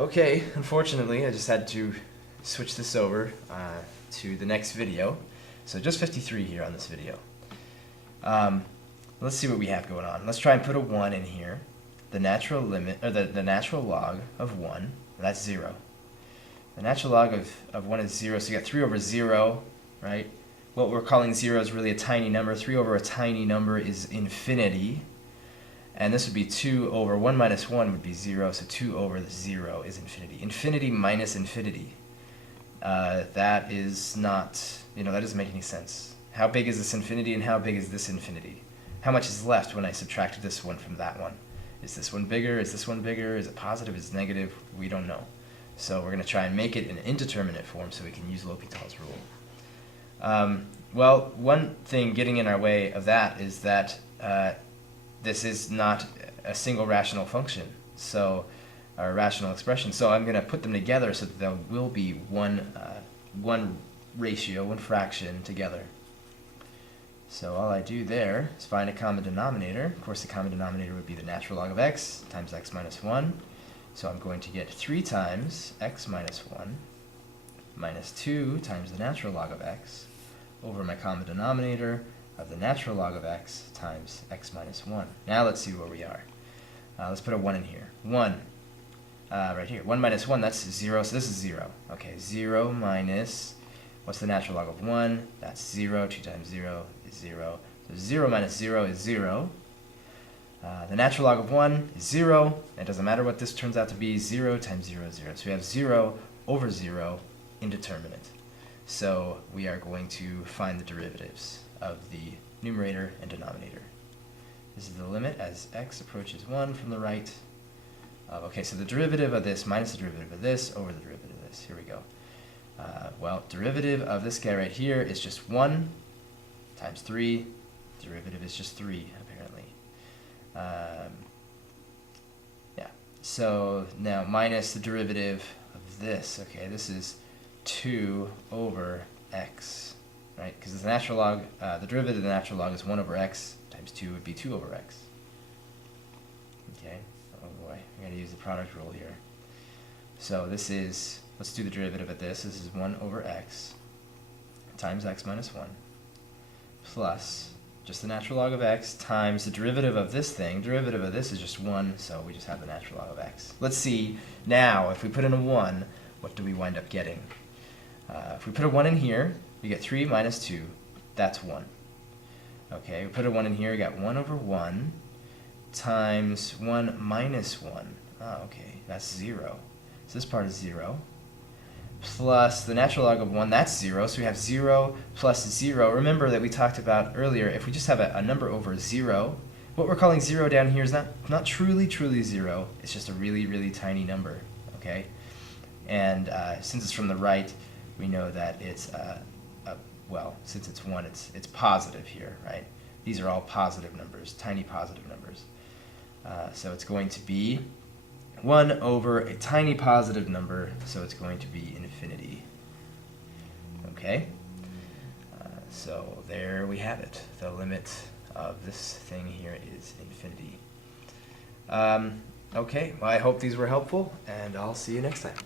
Okay, unfortunately, I just had to switch this over to the next video. So just 53 here on this video. Let's see what we have going on. Let's try and put a 1 in here. The natural limit, or the natural log of 1, that's 0. The natural log of 1 is 0, so you got 3 over 0, right? What we're calling 0 is really a tiny number. 3 over a tiny number is infinity. And this would be 2 over 1 minus 1 would be 0, so 2 over 0 is infinity. Infinity minus infinity. That is not, that doesn't make any sense. How big is this infinity and how big is this infinity? How much is left when I subtract this one from that one? Is this one bigger? Is this one bigger? Is it positive? Is it negative? We don't know. So we're going to try and make it in indeterminate form so we can use L'Hopital's rule. Well, one thing getting in our way of that is that this is not a single rational function, so or rational expression. So I'm going to put them together so that there will be one ratio, one fraction together. So all I do there is find a common denominator. Of course, the common denominator would be the natural log of x times x minus 1. So I'm going to get 3 times x minus 1 minus 2 times the natural log of x over my common denominator of the natural log of x times x minus 1. Now let's see where we are. Let's put a 1 in here. 1, right here. 1 minus 1, that's 0, so this is 0. Okay, 0 minus, what's the natural log of 1? That's 0. 2 times 0 is 0. So 0 minus 0 is 0. The natural log of 1 is 0. It doesn't matter what this turns out to be. 0 times 0 is 0. So we have 0 over 0, indeterminate. So we are going to find the derivatives of the numerator and denominator. This is the limit as x approaches 1 from the right. Okay, so the derivative of this minus the derivative of this over the derivative of this. Here we go. Well, derivative of this guy right here is just 1 times 3. Derivative is just 3, apparently. Yeah, so now minus the derivative of this. Okay, this is 2 over x, right? Because the natural log, the derivative of the natural log is 1 over x times 2 would be 2 over x. Okay, oh boy, I'm going to use the product rule here. So this is, let's do the derivative of this. This is 1 over x times x minus 1 plus just the natural log of x times the derivative of this thing. Derivative of this is just 1, so we just have the natural log of x. Let's see now, if we put in a 1, what do we wind up getting? If we put a 1 in here, we get 3 minus 2. That's 1. Okay, we put a 1 in here, we got 1 over 1 times 1 minus 1. Oh, okay, that's 0. So this part is 0. Plus the natural log of 1, that's 0. So we have 0 plus 0. Remember that we talked about earlier, if we just have a number over 0, what we're calling 0 down here is not truly 0. It's just a really, really tiny number. Okay? And since it's from the right, we know that it's, well, since it's 1, it's positive here, right? These are all positive numbers, tiny positive numbers. So it's going to be 1 over a tiny positive number, so it's going to be infinity. Okay? So there we have it. The limit of this thing here is infinity. Okay, well, I hope these were helpful, and I'll see you next time.